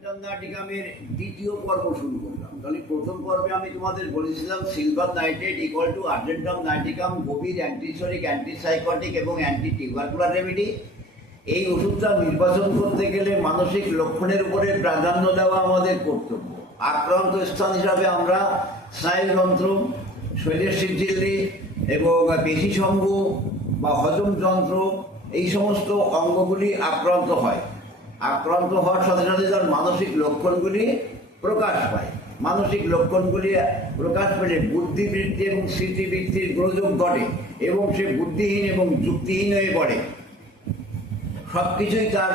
Argentum নাটিকামের দ্বিতীয় পর্ব শুরু করলাম। তাহলে প্রথম পর্বে আমি তোমাদের বলেছিলাম silver nitrate equal to argentum nitricum, গভীর অ্যান্টিসরিক, অ্যান্টিসাইকটিক এবং অ্যান্টি টিউবারকুলার রেমেডি। এই ওষুধটা নির্বাচন করতে গেলে মানসিক লক্ষণের উপরে প্রাধান্য দেওয়া আমাদের কর্তব্য। আক্রান্ত স্থান হিসাবে আমরা স্নায়ুযন্ত্র, শরীরের শিরঝিল্লি এবং পেশিসঙ্গ বা হজম যন্ত্র, এই সমস্ত অঙ্গগুলি আক্রান্ত হয়। আক্রান্ত হওয়ার সাথে সাথে তার মানসিক লক্ষণগুলি প্রকাশ পায়। মানসিক লক্ষণগুলি প্রকাশ পেলে বুদ্ধিবৃত্তি এবং স্মৃতিবৃত্তির গোলযোগ ঘটে এবং সে বুদ্ধিহীন এবং যুক্তিহীন হয়ে পড়ে। সব কিছুই তার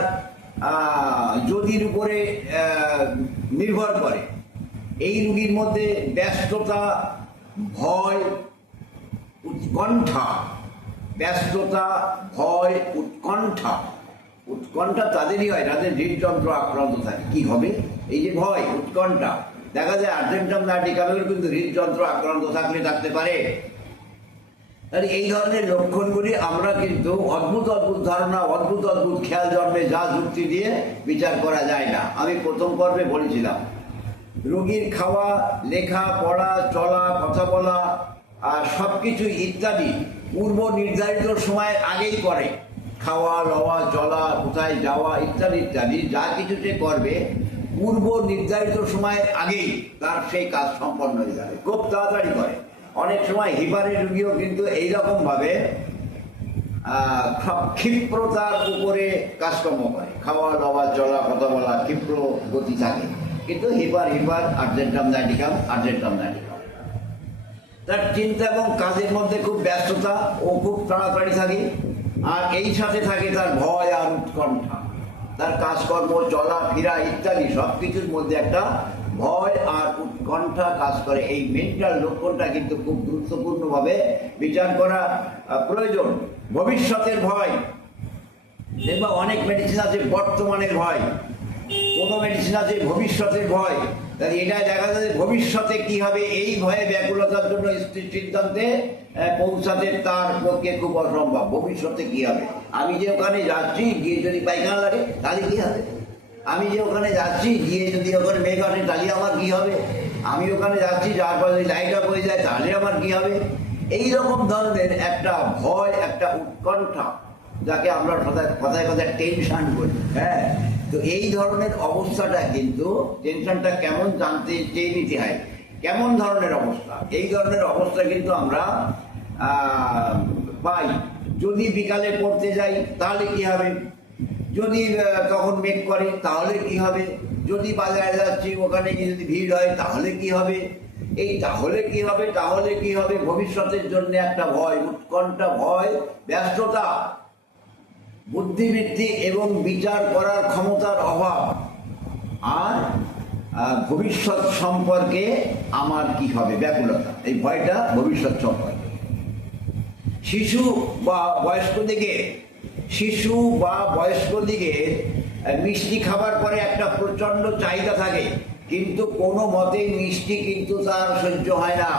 যদির উপরে নির্ভর করে। এই রোগীর মধ্যে ব্যস্ততা, ভয়, উৎকণ্ঠা, ব্যস্ততা, ভয়, উৎকণ্ঠা তাদেরই হয় যাদের হৃদযন্ত্র আক্রান্ত থাকে। কি হবে? এই যে ভয়, উৎকণ্ঠা, দেখা যায় আর্জেন্টাম নাটিকামের কিন্তু হৃদযন্ত্র আক্রান্ত থাকতে পারে। তাহলে এই ধরনের লক্ষণগুলি আমরা কিন্তু অদ্ভুত ধারণা, অদ্ভুত খেয়াল জন্মে যা যুক্তি দিয়ে বিচার করা যায় না। আমি প্রথম পর্বে বলেছিলাম রোগীর খাওয়া, লেখা, পড়া, চলা, কথা বলা আর সব কিছু ইত্যাদি পূর্ব নির্ধারিত সময়ের আগেই করে। খাওয়া, লওয়া, চলা, কোথায় যাওয়া ইত্যাদি ইত্যাদি যা কিছু সে করবে পূর্ব নির্ধারিত সময়ের আগেই তার সেই কাজ সম্পন্ন হয়ে যাবে, খুব তাড়াতাড়ি করে। অনেক সময় হিপারের রোগীও কিন্তু এইরকমভাবে ক্ষিপ্রতার উপরে কাজকর্ম করে। খাওয়া, লওয়া, চলা, কথা বলা, ক্ষিপ্র গতি থাকে, কিন্তু হিপার আর্জেন্টাম নাটিকাম। তার চিন্তা এবং কাজের মধ্যে খুব ব্যস্ততা ও খুব তাড়াতাড়ি থাকে। আর এই সাথে থাকে তার ভয় আর উৎকণ্ঠা। তার কাজকর্ম, চলাফেরা ইত্যাদি সব কিছুর মধ্যে একটা ভয় আর উৎকণ্ঠা কাজ করে। এই মেন্টাল লক্ষণটা কিন্তু খুব গুরুত্বপূর্ণভাবে বিচার করা প্রয়োজন। ভবিষ্যতের ভয়, দেখবা অনেক মেডিসিন আছে বর্তমানের ভয়, কোনো মেডিসিন আছে ভবিষ্যতের ভয়। তাহলে এটাই দেখা যায় ভবিষ্যতে কি হবে, এই ভয়ে ব্যাকুলতার জন্য স্থির সিদ্ধান্তে পৌঁছাতে তার পক্ষে খুব অসম্ভব। ভবিষ্যতে কি হবে? আমি যে ওখানে যাচ্ছি গিয়ে যদি পায়খানা লাগে তাহলে কি হবে? আমি যে ওখানে যাচ্ছি গিয়ে যদি ওখানে মেঘ আসে তাহলে আমার কি হবে? আমি ওখানে যাচ্ছি যার পরে লাইট অফ হয়ে যায় তাহলে আমার কি হবে? এইরকম ধরনের একটা ভয়, একটা উৎকণ্ঠা, যাকে আমরা কথায় টেনশন বলি। হ্যাঁ, তো এই ধরনের অবস্থাটা কিন্তু টেনশনটা কেমন জানতে চেয়ে নিতে হয়। কেমন ধরনের অবস্থা? এই ধরনের অবস্থা কিন্তু আমরা পাই। যদি বিকালে পড়তে যাই তাহলে কি হবে? যদি তখন মেঘ করে তাহলে কি হবে? যদি বাজারে যাচ্ছি ওখানে গিয়ে যদি ভিড় হয় তাহলে কি হবে? এই তাহলে কি হবে ভবিষ্যতের জন্য একটা ভয়, উৎকণ্ঠা, ভয়, ব্যস্ততা, বুদ্ধিবৃত্তি এবং বিচার করার ক্ষমতার অভাব, আর ভবিষ্যৎ সম্পর্কে আমার কি হবে, ব্যাকুলতা। এই ভয়টা ভবিষ্যৎ সম্পর্কে। শিশু বা বয়স্ক দিকে মিষ্টি খাবার পরে একটা প্রচণ্ড চাহিদা থাকে, কিন্তু কোনো মতেই মিষ্টি কিন্তু তার সহ্য হয় না।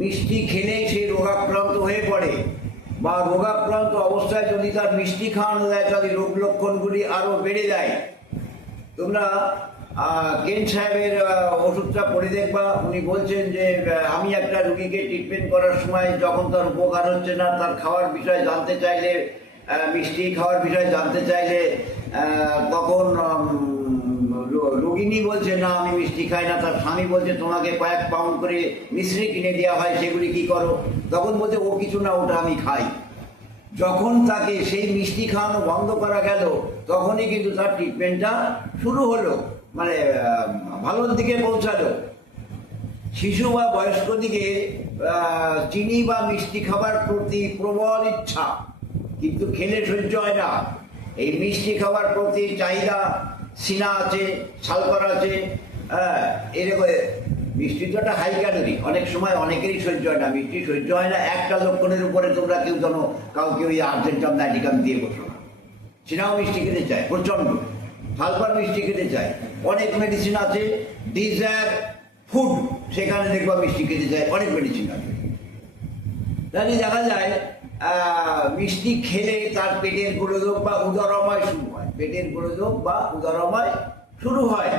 মিষ্টি খেলেই সে রোগাক্রান্ত হয়ে পড়ে, বা রোগাক্রান্ত অবস্থায় যদি তার মিষ্টি খাওয়ানো যায় তাহলে রোগ লক্ষণগুলি আরও বেড়ে যায়। তোমরা কেন্ট সাহেবের ওষুধটা পড়ে দেখবা। উনি বলছেন যে আমি একটা রুগীকে ট্রিটমেন্ট করার সময় যখন তার উপকার হচ্ছে না, তার খাওয়ার বিষয়ে জানতে চাইলে, মিষ্টি খাওয়ার বিষয়ে জানতে চাইলে, তখন রোগিনী বলছে না আমি মিষ্টি খাই না। তার স্বামী বলছে তোমাকে কয়েক পাউন্ড করে মিশ্রি কিনে দেওয়া হয়, সেগুলি কি করো? তখন বলছে ও কিছু না, ওটা আমি খাই। যখন তাকে সেই মিষ্টি খাওয়ানো বন্ধ করা গেল তখনই কিন্তু তার ট্রিটমেন্টটা শুরু হলো, মানে ভালোর দিকে পৌঁছালো। শিশু বা বয়স্ক দিকে চিনি বা মিষ্টি খাবার প্রতি প্রবল ইচ্ছা, কিন্তু খেলে সহ্য হয় না। এই মিষ্টি খাবার প্রতি চাহিদা, সিনা আছে, সালফার আছে, এরকম। মিষ্টি তো একটা হাই ক্যালোরি, অনেক সময় অনেকেরই সহ্য হয় না, মিষ্টি সহ্য হয় না। একটা লক্ষণের উপরে তোমরা কেউ জানো কাউকে ওই আর্জেন্টাম নাটিকাম দিয়ে বসো না। সিনাও মিষ্টি খেতে চায় প্রচণ্ড, সালফার মিষ্টি খেতে চায়। অনেক মেডিসিন আছে ডিজায়ার ফুড, সেখানে দেখবা মিষ্টি খেতে চায়, অনেক মেডিসিন আছে। তাহলে দেখা যায় মিষ্টি খেলে তার পেটের গোলযোগ বা উদরময় শুরু হয়। পেটের গোলযোগ বা উদরময় শুরু হয়।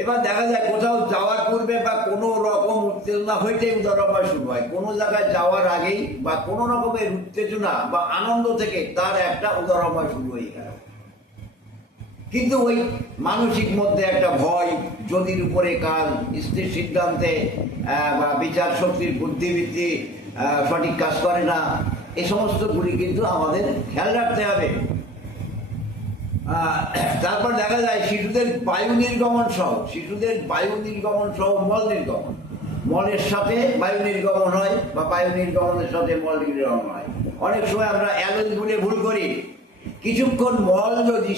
এবার দেখা যায় কোথাও যাওয়ার পূর্বে বা কোনো রকম উত্তেজনা হইতেই উদরময় শুরু হয়। কোনো জায়গায় যাওয়ার আগেই বা কোনো রকমের উত্তেজনা বা আনন্দ থেকে তার একটা উদরময় শুরু হয়ে গেল। কিন্তু ওই মানসিক মধ্যে একটা ভয়, যদির উপরে কাল, স্থির সিদ্ধান্তে বা বিচার শক্তির বুদ্ধিবৃত্তি সঠিক কাজ করে না, এই সমস্তগুলি কিন্তু আমাদের খেয়াল রাখতে হবে। তারপর দেখা যায় শিশুদের বায়ু নির্গমন সহ মল নির্গমন, মলের সাথে বায়ু নির্গমন হয় বা বায়ু নির্গমনের সাথে মল নির্গমন হয়। অনেক সময় আমরা অ্যালোজ বলে ভুল করি। কিছুক্ষণ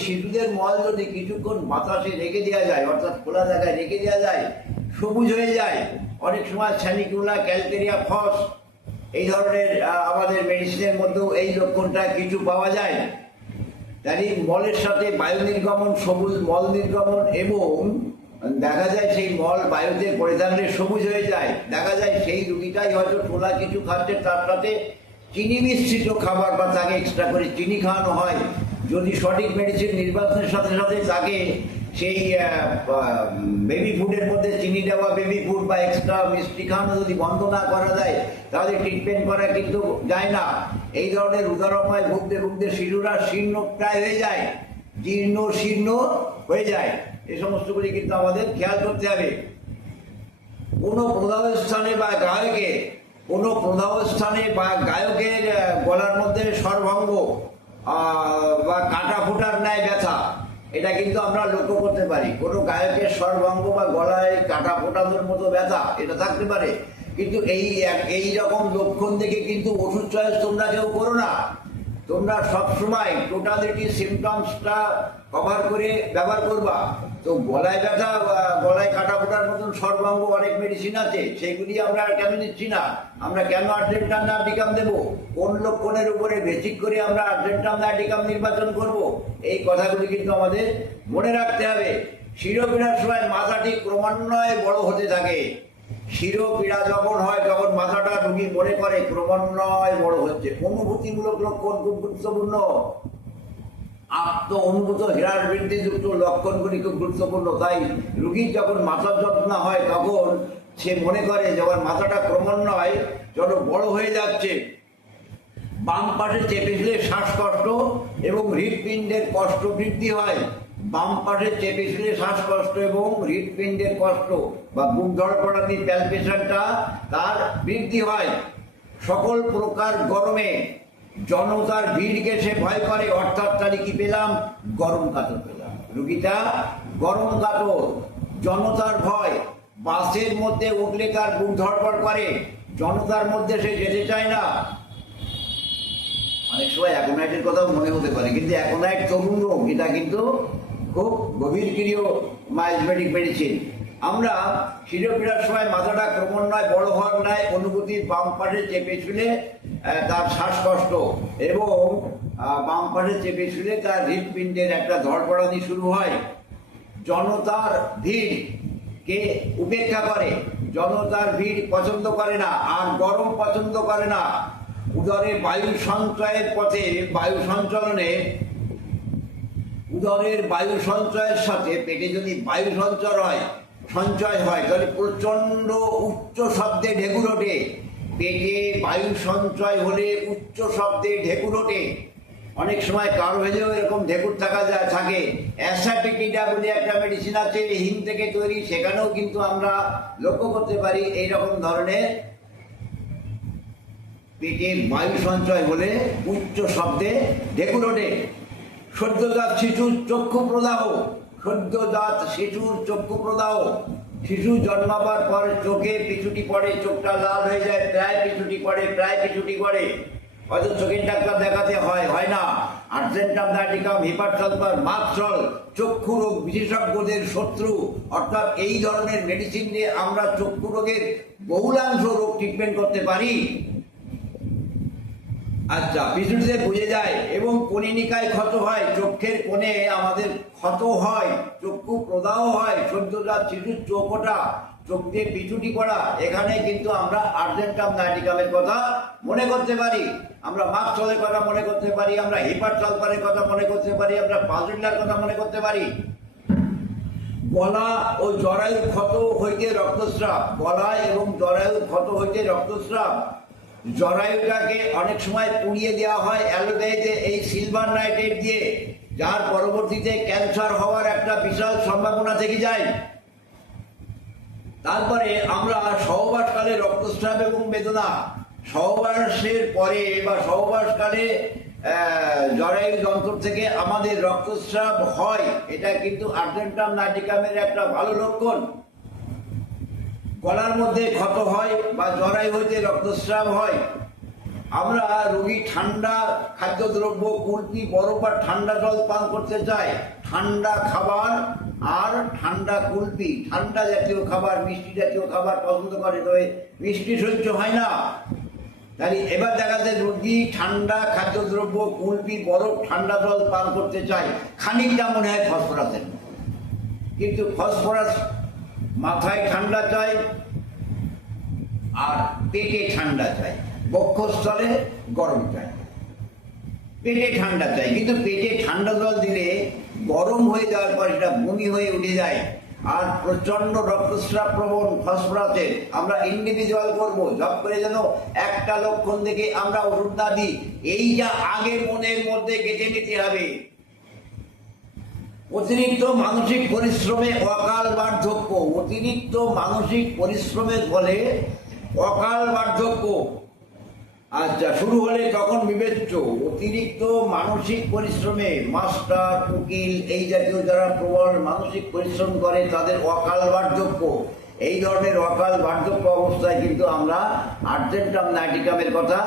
শিশুদের মল যদি কিছুক্ষণ বাতাসে রেখে দেওয়া যায়, অর্থাৎ খোলা জায়গায় রেখে দেওয়া যায়, সবুজ হয়ে যায়। অনেক সময় স্যানিকুলা, ক্যালকেরিয়া ফস এই ধরনের আমাদের মেডিসিনের মধ্যেও এই লক্ষণটা কিছু পাওয়া যায়। তাই মলের সাথে বায়ু নির্গমন, সবুজ মল নির্গমন, এবং দেখা যায় সেই মল বায়ুতে পড়ে থাকলে সবুজ হয়ে যায়। দেখা যায় সেই রুগীটাই হয়তো টোলা কিছু খাচ্ছে, তার সাথে চিনি মিশ্রিত খাবার বা তাকে এক্সট্রা করে চিনি খাওয়ানো হয়। যদি সঠিক মেডিসিন নির্বাচনের সাথে সাথে তাকে সেই বেবি ফুডের মধ্যে চিনি দেওয়া বেবি ফুড বা এক্সট্রা মিষ্টি খাওয়ানো যদি বন্ধ না করা যায়, তাহলে ট্রিটমেন্ট করা কিন্তু যায় না। এই ধরনের উদারময় ভুগতে শিশুরা শীর্ণ প্রায় হয়ে যায়, জীর্ণ শীর্ণ হয়ে যায়। এই সমস্তগুলি কিন্তু আমাদের খেয়াল করতে হবে। কোনো প্রদাহ স্থানে বা গায়কের গলার মধ্যে স্বরভঙ্গ বা কাটা ফোটার ন্যায় ব্যথা, এটা কিন্তু আমরা লক্ষ্য করতে পারি। কোনো গায়কের স্বরভঙ্গ বা গলায় কাটা ফোটানোর মতো ব্যথা এটা থাকতে পারে। কিন্তু এই রকম লক্ষণ দেখে কিন্তু ওষুধ চয়েস তোমরা কেউ করো না। তোমরা সবসময় টোটালিটি সিমটমসটা কভার করে ব্যবহার করবা। তো গলায় ব্যথা, গলায় কাটা ফোটার মতন সর্বাঙ্গ অনেক মেডিসিন আছে, সেগুলি আমরা কেন নিচ্ছি না? আমরা কেন আর্জেন্টাম নাইটিকাম দেবো? কোন লক্ষণের উপরে বেসিক করে আমরা আর্জেন্টাম নাইটিকাম নির্বাচন করব? এই কথাগুলি কিন্তু আমাদের মনে রাখতে হবে। শিরোপীড়ার সময় মাথাটি ক্রমান্বয়ে বড় হতে থাকে। শিরোপীড়া যখন হয়, যখন মাথাটা রুগী মনে করে ক্রমান্বয়ে বড় হচ্ছে। অনুভূতিমূলক লক্ষণ খুব গুরুত্বপূর্ণ। আত্ম অনুভূত হীরার বৃদ্ধিযুক্ত লক্ষণগুলি খুব গুরুত্বপূর্ণ। তাই রুগীর যখন মাথার যন্ত্রণা হয়, তখন সে মনে করে যখন মাথাটা ক্রমান্বয়ে যত বড় হয়ে যাচ্ছে। বাম পাশে চেপে দিলে শ্বাসকষ্ট এবং হৃৎপিণ্ডের কষ্ট বৃদ্ধি হয়। বাম পাশে চেপে দিলে শ্বাসকষ্ট এবং হৃৎপিণ্ডের কষ্ট বা বুক ধড়ফড়ানি প্যালপিটেশনটা তার বৃদ্ধি হয়। সকল প্রকার গরমে জনতার ভিড়কে সে ভয় করে, অর্থাৎ তাহলে কি পেলাম? গরম কাতর পেলাম। রুগীটা গরম কাতর, জনতার ভয়। বাসের মধ্যে উঠলে তার বুক ধড়ফড় করে, জনতার মধ্যে সে যেতে চায় না। অনেক সময় অ্যাকোনাইটের কথাও মনে হতে পারে, কিন্তু অ্যাকোনাইট তরুণ রোগ, এটা কিন্তু খুব গভীর ক্রিয় মাইজমেটিক মেডিসিন। আমরা শিরোপীড়ার সময় মাথাটা ক্রমান্বয়ে বড় হওয়ার ন্যায় অনুভূতি, বাম পাশে চেপে শুলে তার শ্বাসকষ্ট এবং বাম পাশে চেপে শুলে তার হৃৎপিণ্ডের একটা ধড়ফড়ানি শুরু হয়। জনতার ভিড়কে উপেক্ষা করে, জনতার ভিড় পছন্দ করে না, আর গরম পছন্দ করে না। উদরে বায়ু সঞ্চয়ের পথে বায়ু সঞ্চালনে, উদরের বায়ু সঞ্চয়ের সাথে পেটে যদি বায়ু সঞ্চয় হয় তাহলে প্রচন্ড উচ্চ শব্দে ঢেকুর ওঠে। পেটে বায়ু সঞ্চয় হলে উচ্চ শব্দে ঢেকুর ওঠে। অনেক সময় কারো ভেজেও এরকম ঢেকুর থাকে। অ্যাসাটিকিডা বলে একটা মেডিসিন আছে, হিং থেকে তৈরি, সেখানেও কিন্তু আমরা লক্ষ্য করতে পারি এইরকম ধরনের পেটে বায়ু সঞ্চয় হলে উচ্চ শব্দে ঢেকুর ওঠে। সদ্যজাত শিশুর চক্ষু প্রদাহ, শিশু জন্মাবার পর চোখে পিছুটি পড়ে, চোখটা লাল হয়ে যায়, প্রায় পিছুটি পড়ে। হয়তো চোখের ডাক্তার দেখাতে হয় না। আর্জেন্টাম নাইটিকাম, হিপারসালফার, মাকসল চক্ষু রোগ বিশেষজ্ঞদের শত্রু। অর্থাৎ এই ধরনের মেডিসিন দিয়ে আমরা চক্ষু রোগের বহুলাংশ রোগ ট্রিটমেন্ট করতে পারি। আচ্ছা, পিছুটিতে বুঝে যায় এবং কনিনিকায় ক্ষত হয়, চোখের কোণে আমাদের ক্ষত হয়, চক্ষু প্রদাহ হয়। সদ্যজাত শিশুর চোখ ওঠা, চোখ দিয়ে পিছুটি পড়া, এখানে কিন্তু আমরা আর্জেন্টাম নাইটিকামের কথা মনে করতে পারি। আমরা মাকসলের কথা মনে করতে পারি, আমরা হিপারসালফারের কথা মনে করতে পারি, আমরা পাজুল্লার কথা মনে করতে পারি। গলা ও জরায়ু ক্ষত হইতে রক্তস্রাব, গলা এবং জরায়ু ক্ষত হইতে রক্তস্রাব। জরায়ুটাকে অনেক সময় পুড়িয়ে দেওয়া হয় অ্যালোপ্যাথিতে এই সিলভার নাইট্রেট দিয়ে, যার পরবর্তীতে ক্যান্সার হওয়ার একটা বিশাল সম্ভাবনা থেকে যায়। তারপরে আমরা সহবাসকালে রক্তস্রাব এবং বেদনা, সহবাসের পরে বা সহবাসকালে জরায়ু যন্ত্র থেকে আমাদের রক্তস্রাব হয়, এটা কিন্তু আর্জেন্টাম নাইটিকামের একটা ভালো লক্ষণ। গলার মধ্যে ক্ষত হয় বা জরায়ু হইতে রক্তস্রাব হয়। আমরা রোগী ঠান্ডা খাদ্যদ্রব্য, কুলপি, বরফ আর ঠান্ডা জল পান করতে চায়। ঠান্ডা খাবার আর ঠান্ডা কুলপি, ঠান্ডা জাতীয় খাবার, মিষ্টি জাতীয় খাবার পছন্দ করে, তবে মিষ্টি সহ্য হয় না। তাই এবার দেখা যায় রোগী ঠান্ডা খাদ্যদ্রব্য, কুলপি, বরফ, ঠান্ডা জল পান করতে চায়। খানিকটা মনে হয় ফসফরাসের, কিন্তু ফসফরাস মাথায় ঠান্ডা চাই আর পেটে ঠান্ডা চাই, বক্ষস্থলে গরম চাই। পেটে ঠান্ডা চাই, কিন্তু পেটে ঠান্ডা জল দিলে গরম হয়ে যাওয়ার পর সেটা বমি হয়ে উঠে যায় আর প্রচন্ড রক্তস্রাব প্রবণ ফসফরাসের। আমরা ইন্ডিভিজুয়াল করবো, জব করে যেন একটা লক্ষণ দেখে আমরা ওষুধ না দিই, এইটা আগে মনের মধ্যে গেঁথে নিতে হবে। অতিরিক্ত মানসিক পরিশ্রমে অকাল বার্ধক্য, অতিরিক্ত মানসিক পরিশ্রমের ফলে অকাল বার্ধক্য আচ্ছা শুরু হলে তখন বিবেচ্য। অতিরিক্ত মানসিক পরিশ্রমে মাস্টার, উকিল এই জাতীয় যারা প্রবল মানসিক পরিশ্রম করে তাদের অকাল বার্ধক্য। এই ধরনের অকাল বার্ধক্য অবস্থায় কিন্তু আমরা আর্জেন্টাম নাইটিকামের কথা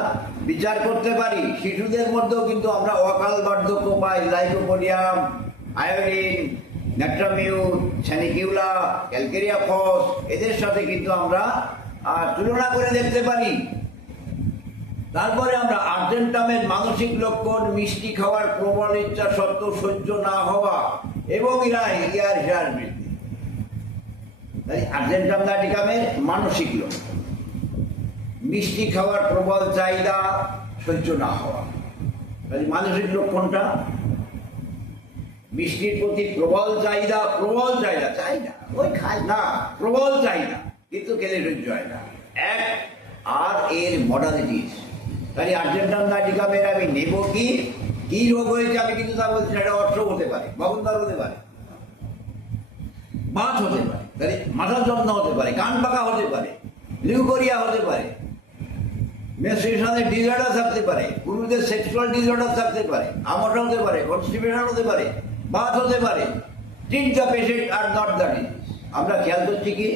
বিচার করতে পারি। শিশুদের মধ্যেও কিন্তু আমরা অকাল বার্ধক্য পাই, লাইকোপোডিয়াম, আয়োডিন, ন্যাট্রামিউর, স্যানিকিউলা, ক্যালকেরিয়া ফস, এদের সাথে কিন্তু আমরা তুলনা করে দেখতে পারি। তারপরে আমরা আর্জেন্টামের মানসিক লক্ষণ মিষ্টি খাওয়ার প্রবল ইচ্ছা সত্ত্বেও সহ্য না হওয়া এবং হেয়ার বৃদ্ধি। তাই আর্জেন্টাম নাইটিকামের মানসিক লক্ষণ মিষ্টি খাওয়ার প্রবল চাহিদা, সহ্য না হওয়া। তাই মানসিক লক্ষণটা মিষ্টির প্রতি প্রবল চাহিদা, চাহিদা ওই খায় না, প্রবল চাহিদা, কিন্তু খেলে সহ্য হয় না। এক আর এর মডালিটিস। তাই আর্জেন্টাম নাইটিকামের আমি নেব কি রোগ হয়েছে আমি কিন্তু তা বলছি, এটা অর্থ হতে পারে, বগনদার হতে পারে, বাত হতে পারে, তাই মাথার যন্ত্রণা হতে পারে, কান পাকা হতে পারে, লিউকোরিয়া হতে পারে, মেনস্ট্রুয়েশনের ডিসঅর্ডার থাকতে পারে, পুরুষদের সেক্সুয়াল ডিসঅর্ডার থাকতে পারে, আমটা হতে পারে, কনস্টিপেশন হতে পারে, বাত হতে পারে। Treat the patient are not the disease. আমরা খেয়াল করছি কি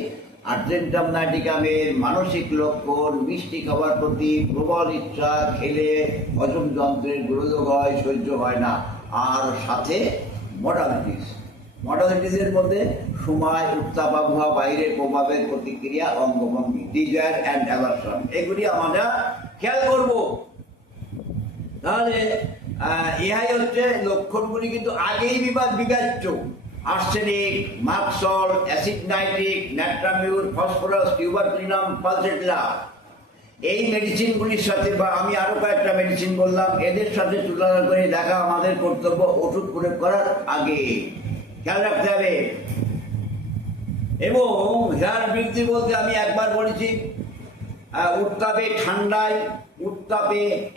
আর্জেন্টাম নাইটিকামের মানসিক লক্ষণ মিষ্টি খাবার প্রতি প্রবল ইচ্ছা, খেলে হজম যন্ত্রের গোলযোগ হয়, সহ্য হয় না। আর সাথে মডালিটিসের মধ্যে সময়, উত্তাপ আবহাওয়া, বাইরের প্রভাবের প্রতিক্রিয়া, অঙ্গভঙ্গি, ডিজায়ার অ্যান্ড অ্যাভারশন, এগুলি আমরা খেয়াল করব। তাহলে ইহাই হচ্ছে লক্ষণগুলি, কিন্তু আগেই বিবেচ্য। Arsenic, merc sol, acid nitric, ন্যাট্রামিউর, phosphorus, tuberculinum, পালসেটলা, এই মেডিসিনগুলির সাথে বা আমি আরো কয়েকটা মেডিসিন বললাম, এদের সাথে তুলনা করে দেখা আমাদের কর্তব্য ওষুধ প্রয়োগ করার আগে। খেয়াল রাখতে হবে। এবং হেয়ার বৃদ্ধি বলতে আমি একবার বলেছি উত্তাপে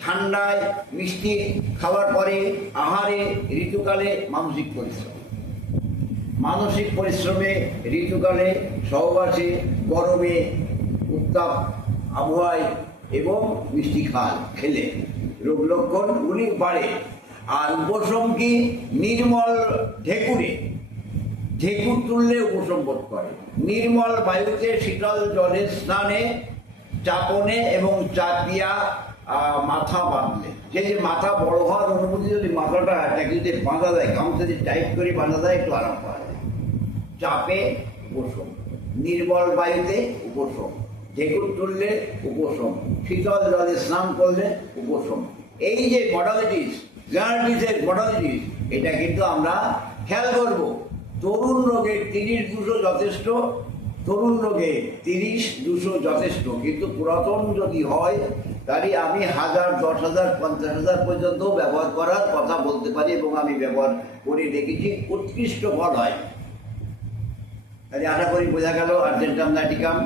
ঠান্ডায় মিষ্টি খাওয়ার পরে, আহারে, ঋতুকালে মানসিক পরিশ্রমে, ঋতুকালে সহবাসে, গরমে, উত্তাপ আবহাওয়ায় এবং মিষ্টি খেলে রোগ লক্ষণগুলি বাড়ে। আর উপশম কি নির্মল ঢেকুর তুললে উপশম বোধ করে, নির্মল বায়ুতে শীতল জলে স্নানে, চাপনে এবং চাপিয়া মাথা বাঁধলে, যে মাথা বড় হওয়ার অনুভূতি যদি মাথাটা যদি বাঁধা দেয়, গামছা যদি টাইট করে বাঁধা দেয় একটু আরাম পাওয়া যায়। চাপে উপশম, নির্মল বায়ুতে উপশম, ঢেকুর তুললে উপশম, শীতল জলে স্নান করলে উপশম। এই যে মডালিটিস, এটা কিন্তু আমরা খেয়াল করব। তরুণ রোগে 30-200 যথেষ্ট, তরুণ রোগে 30-200 যথেষ্ট, কিন্তু পুরাতন যদি হয় তাহলে আমি 1000, 10,000, 50,000 পর্যন্ত ব্যবহার করার কথা বলতে পারি এবং আমি ব্যবহার করে দেখেছি, উৎকৃষ্ট ফল হয়। কাজে আশা করি বোঝা গেল আর্জেন্টাম নাটিকাম